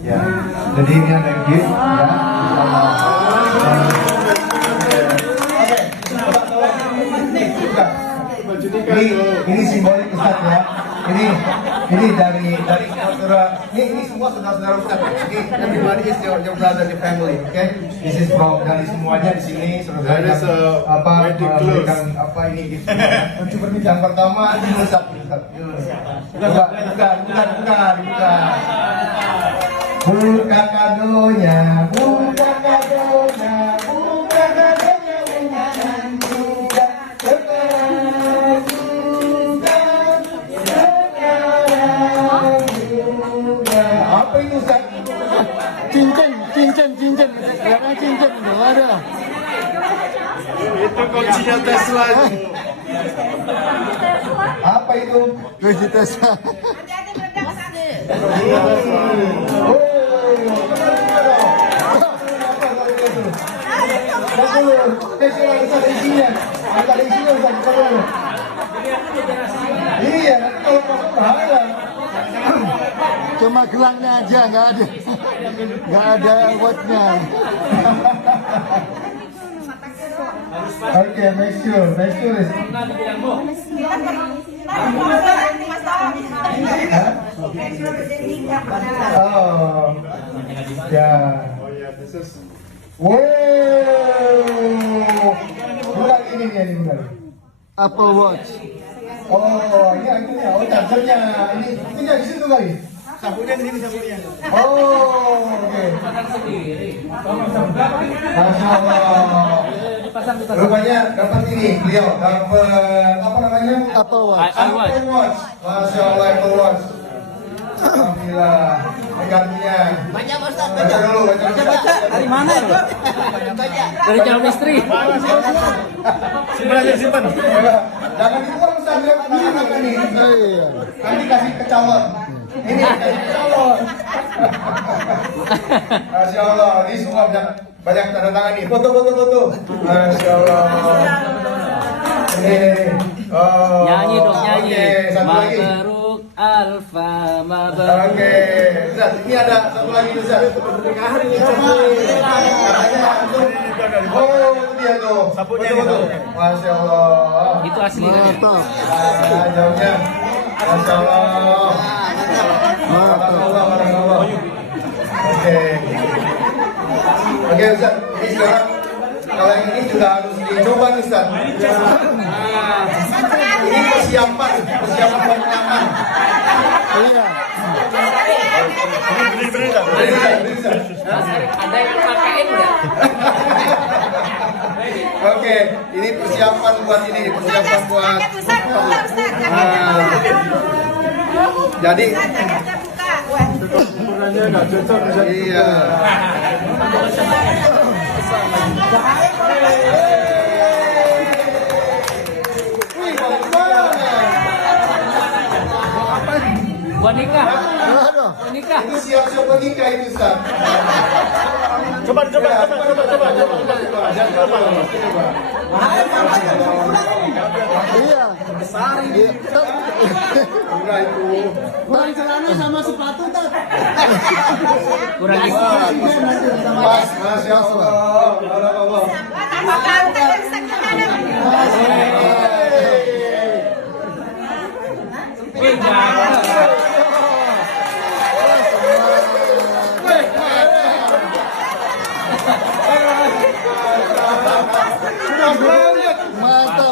Ya, jadi ini ada gift ya. Ini simbolik Ustaz ya. Ini dari saudara. Ini semua saudara Ustaz. Ini everybody is your brother, your family, okay? This is from dari semuanya di sini saudara. Memberikan apa ini gitu. Yang pertama ini Ustaz. Bukan. Buka kadonya. Apa itu Ustaz? Cincin. Karena cincin nggak ada. Itu kuncinya Tesla itu. Apa itu? Kunci Tesla. Iya, kalau kosong bahaya. Cuma gelangnya aja nggak ada watnya. Oke, make sure. Oh, ya. Wow, bukan ini bukan. Apple Watch. Oh, iya itu ya. Oh, chargernya. Ini di situ kali. Sabunnya di sini sabunnya. Oh, oke. Masya Allah. Rupanya dapat ini, beliau dapat apa namanya? Apple Watch. Apple Watch. Masya Allah, Apple Watch. Alhamdulillah. Gantinya. Baca Ustaz, Baca dulu. Dari mana itu? Dari calon istri. Simpan. Jangan dibuang Ustaz, ya. Tangan nih. Iya. Nanti kasih ke calon. Ini kasih ke calon. Masya Allah, ini semua banyak tanda tangan nih. Foto. Masya Allah. Ini. Oh. Nyanyi dong, nyanyi. Oke, satu lagi. Mabruk alfa mabruk. Oke, Ustaz, ini ada satu lagi Ustaz. Pernikahan ini. Oh, itu dia tuh. Sabunnya Foto. Masya Allah. Itu asli kan? Mantap. Jauhnya. Masya Allah. Warahmatullah. Oke Ustaz, ini sekarang kalau yang ini juga harus dicoba nih Ustaz. Ini persiapan buat nyaman. Iya. Beli. Ada yang pakai enggak? Oke, ini persiapan buat jadi Ukurannya nggak cocok bisa. iya. Buat nikah. Aduh. Buat nikah. Ini siap-siap menikah ini Ustaz. Coba. Iya. Murah itu. Bang celana sama sepatu tak? Kurang Mas, Masya Allah. Barakallah.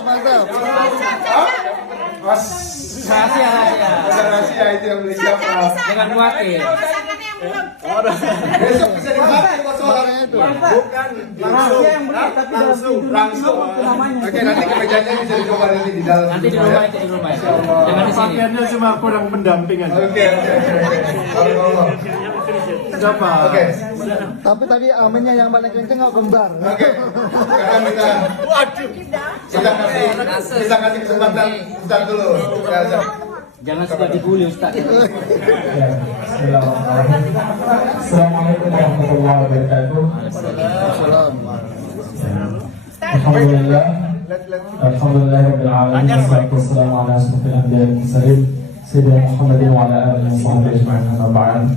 Mantap. Mas, rahasia. rahasia itu yang beli siapa? Jangan khawatir. Besok bisa dipakai kok soal itu. bukan langsung. Oke, nanti kemejanya bisa dicoba nanti di dalam. Nanti di rumah aja, di rumah. Jangan di sini. Pakaiannya cuma kurang pendampingan. Oke. Allah. Coba. Oke. Tapi tadi aminnya yang paling kenceng nggak kembar. Oke. Sekarang kita kasih kesempatan Ustaz dulu. Ya, Ustaz. Jangan suka dibully Ustaz. Assalamualaikum warahmatullahi wabarakatuh. Alhamdulillah rabbil alamin wassalatu wassalamu ala asyrofil anbiya'i wal mursalin Sayyidina Muhammadin wa ala alihi wa sahbihi ajma'in, amma ba'd.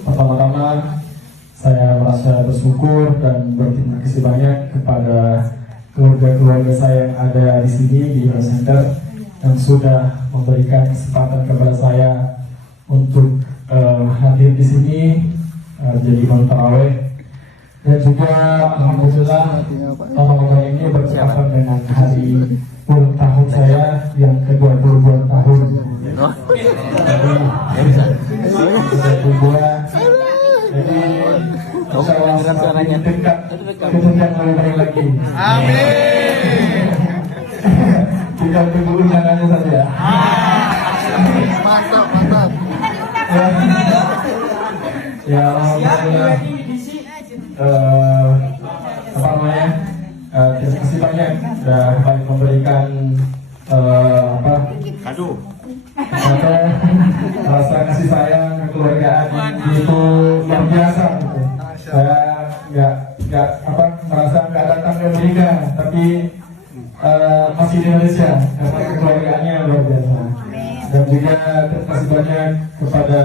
Pertama-tama saya merasa bersyukur dan berterima kasih banyak kepada keluarga-keluarga saya yang ada di sini di Ibadah Center yang sudah memberikan kesempatan kepada saya untuk hadir di sini jadi imam tarawih, dan juga alhamdulillah Ramadan ini bertepatan dengan hari ulang tahun saya yang ke-22 tahun. Jadi dekat kemudian lebih baik lagi. Amin. Tinggal tunggu undangannya saja. Mantap, mantap. Ya alhamdulillah. Apa namanya? Terima kasih banyak sudah kembali memberikan Kado. rasa kasih sayang kekeluargaan itu luar biasa gitu. Saya nggak merasa nggak datang ke Amerika, tapi masih di Indonesia karena kekeluargaannya luar biasa. Dan juga terima kasih banyak kepada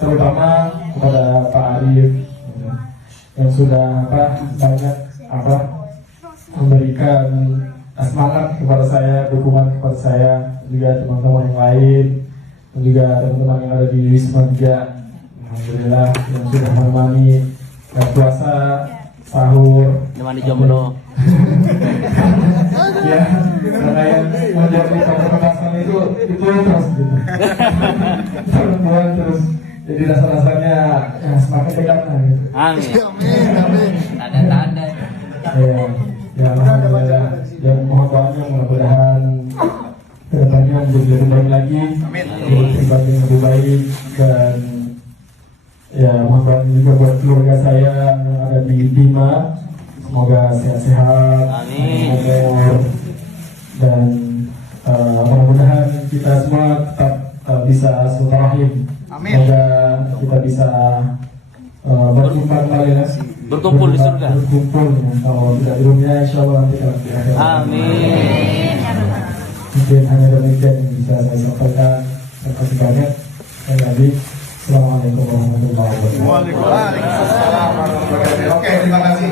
terutama kepada Pak Arif yang sudah banyak memberikan semangat kepada saya, dukungan kepada saya, juga teman-teman yang lain, dan juga teman-teman yang ada di Wisma juga, alhamdulillah yang sudah menemani puasa, sahur, Nemani jomblo. ya, karena yang menjadi pembahasan itu terus gitu, perempuan terus, jadi rasa-rasanya ya, semakin dekat lah gitu. Amin. Amin, amin. Tanda-tanda. Ya alhamdulillah, dan mohon doanya mudah-mudahan kedepannya menjadi lebih baik lagi, pribadi yang lebih baik, dan ya mohon doanya juga buat keluarga saya yang ada di Bima, semoga sehat-sehat, umur, dan mudah-mudahan kita semua tetap bisa silaturahim. Semoga kita bisa berjumpa kembali ya. Berkumpul di surga. Berkumpul ya. Kalau tidak di dunia, insya Allah nanti kalau di akhirat. Amin. Mungkin hanya demikian yang bisa saya sampaikan. Terima kasih banyak. Sekali lagi, Assalamualaikum warahmatullahi wabarakatuh. Waalaikumsalam warahmatullahi wabarakatuh. Oke, terima kasih.